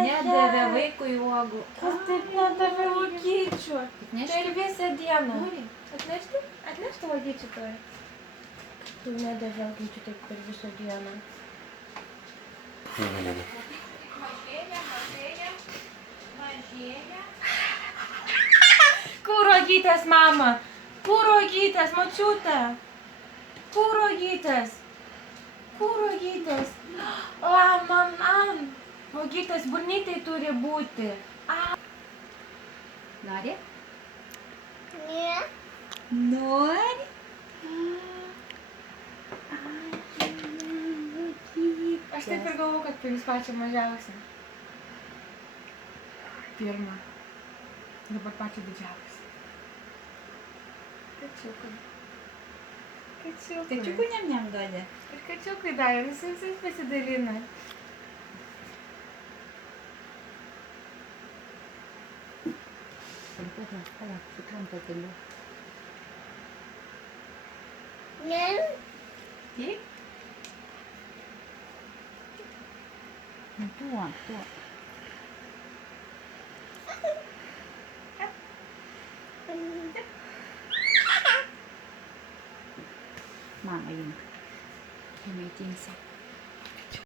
Nedavė vaikui uogų. Kas taip nedavė uogyčių? Atnešti? Per visą dieną. Nori? Atnešti? Atnešti uogyčių turi. Tu nedavė uogyčių taip per visą dieną. Mažėja. Kur uogytės, mama? Kur uogytės, močiute? Kur uogytės? Kur uogytės? Am. Uogytės burnytėj turi būti. Nori? Ne. Nori? Aš taip ir galvoju, kad paimsi pačią mažiausią. Pirmą. Dabar pačią didžiausią. Kačiukai. Kačiukų nem duodi. Ir kačiukai davė, visi pasidalina. Palauk, sutrampo galiu. Ne. Taip? Tuo. Mama imk. Pamaitinsi.